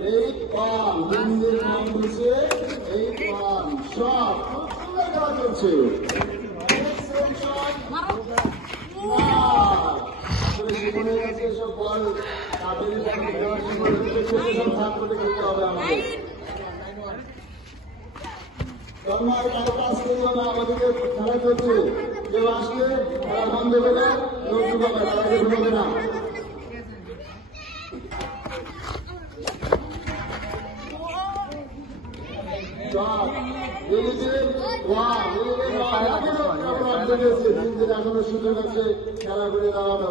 8-1 হিন্দির মধ্যে 8-1 শট সুন্দর খেলা চলছে জীবনের কাছে এসব বল তাদের ভাগ করে খেলতে হবে আমাদের আমাদেরকে খেলা চলছে কেউ আসলে তারা বন্ধ হবে না লোক ঢুকাবে তাদেরকে ঢুকাবে না এখনো সুযোগ আছে খেলা করে দাঁড়ানো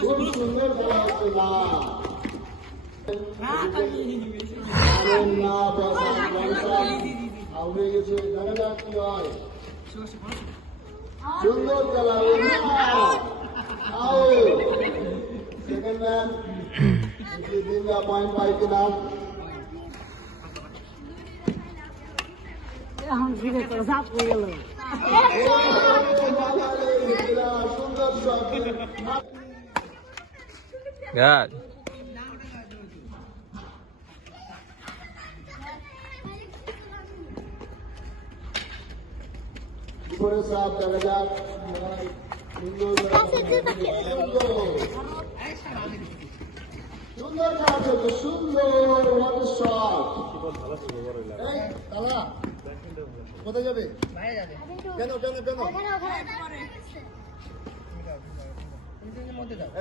খুব সুন্দর খেলা হচ্ছে না আউড়ে গেছে দেখা যাক কি হয় সুন্দর খেলা সেকেন্ড ম্যান দিনটা পয়েন্ট পাই কিনা God. উপরে সাপ দেখা যাক সুন্দর খেলা চলছে সুন্দর শট কোথায় যাবে কেন কেন কেন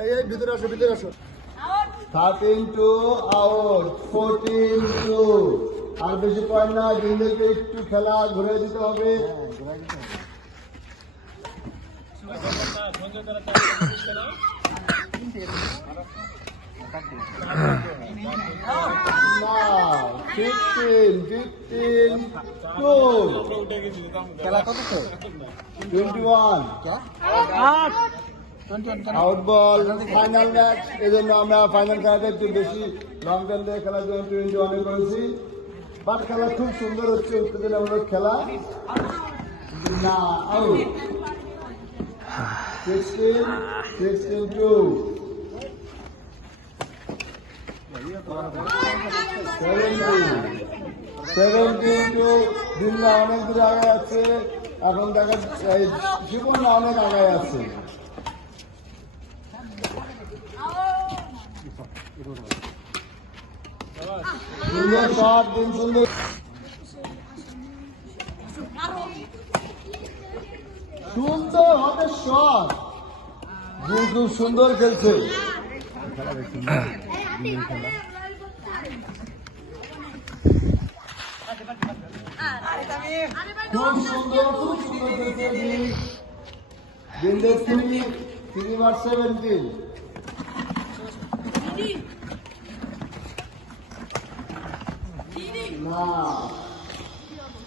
এই ভিতরে আসো ভিতরে আসো 13-2 আউট 14-2 আর বেশি পয়েন্ট না জিন্দেলকে একটু খেলা ঘুরে দিতে হবে খেলা কত 21 আউট বল ফাইনাল ম্যাচ এই জন্য আমরা ফাইনাল খেলাটা একটু বেশি লং টাইম দিয়ে খেলার জন্য 21 করেছি বাট খেলা খুব সুন্দর হচ্ছে উত্তেজনামূলক খেলা না আউট 16-2 17-2 দিল্লা অনেক দূরে আগে আছে এখন দেখা জীবন অনেক আগে আছে সুন্দর শট দিন সুন্দর সুন্দর হবে শট দিন খুব সুন্দর খেলছে খুব সুন্দর খেলছে দিনদের 3-17 না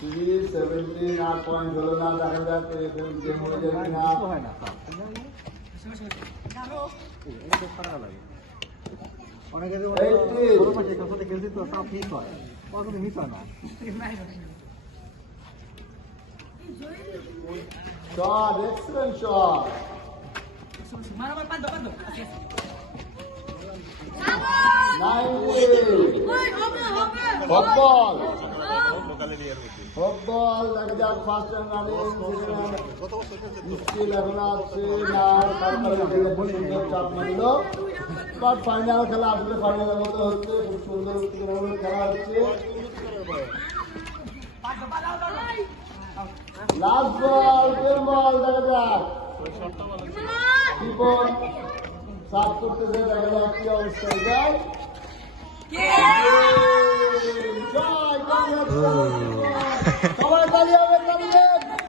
3-17 8 পয়েন্ট হলো না দেখা যাক গেম হয়ে যাবে কিনা খেলছি তো সব মিস হয় কখনো মিস হয় না shot excellent shot football football দেখা যাক ফার্স্ট রানে মুশকিল এখন আছে না চাপ মারল বাট ফাইনাল খেলা আসলে ফাইনালের মতো হচ্ছে খুব সুন্দর খেলা হচ্ছে লাস্ট বল বল দেখা যাক জীবন সাফ করতেছে দেখা যাক কি অবস্থায় যায় সবাই তালি হবে